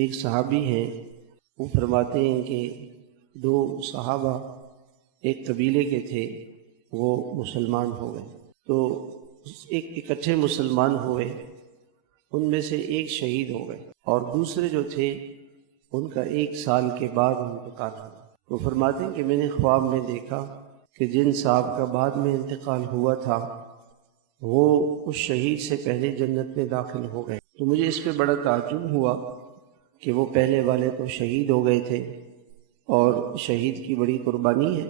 ایک صحابی ہیں، وہ فرماتے ہیں کہ دو صحابہ ایک قبیلے کے تھے، وہ مسلمان ہو گئے تو ایک اکٹھے مسلمان ہوئے، ان میں سے ایک شہید ہو گئے اور دوسرے جو تھے ان کا 1 سال کے بعد انتقال ہوا۔ وہ فرماتے ہیں کہ میں نے خواب میں دیکھا کہ جن صاحب کا بعد میں انتقال ہوا تھا وہ اس شہید سے پہلے جنت میں داخل ہو گئے، تو مجھے اس پہ بڑا تعجب ہوا کہ وہ پہلے والے تو شہید ہو گئے تھے اور شہید کی بڑی قربانی ہے،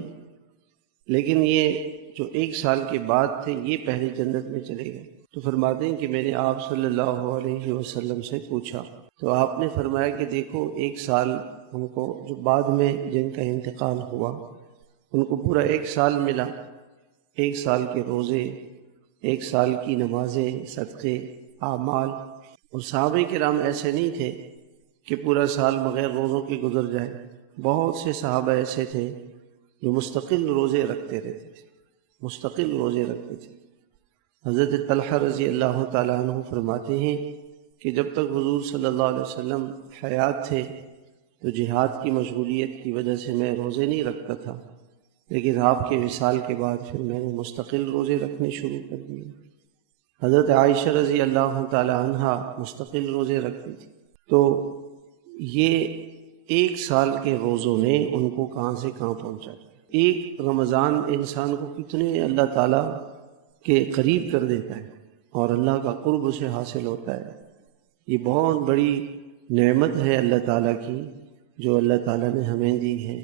لیکن یہ جو 1 سال کے بعد تھے یہ پہلے جنت میں چلے گئے۔ تو فرماتے ہیں کہ میں نے آپ صلی اللہ علیہ وسلم سے پوچھا تو آپ نے فرمایا کہ دیکھو 1 سال ان کو جو بعد میں جن کا انتقال ہوا ان کو پورا 1 سال ملا، 1 سال کے روزے، 1 سال کی نمازیں، صدقے، اعمال۔ اور صحابہ کرام ایسے نہیں تھے کہ پورا سال بغیر روزوں کے گزر جائے، بہت سے صحابہ ایسے تھے جو مستقل روزے رکھتے رہتے تھے، مستقل روزے رکھتے تھے۔ حضرت طلحہ رضی اللہ تعالیٰ عنہ فرماتے ہیں کہ جب تک حضور صلی اللہ علیہ وسلم حیات تھے تو جہاد کی مشغولیت کی وجہ سے میں روزے نہیں رکھتا تھا، لیکن آپ کے وصال کے بعد پھر میں نے مستقل روزے رکھنے شروع کر دیے۔ حضرت عائشہ رضی اللہ تعالیٰ عنہا مستقل روزے رکھتی تھی۔ تو یہ 1 سال کے روزوں نے ان کو کہاں سے کہاں پہنچا۔ ایک رمضان انسان کو کتنے اللہ تعالیٰ کے قریب کر دیتا ہے اور اللہ کا قرب اسے حاصل ہوتا ہے۔ یہ بہت بڑی نعمت ہے اللہ تعالیٰ کی جو اللہ تعالیٰ نے ہمیں دی ہے۔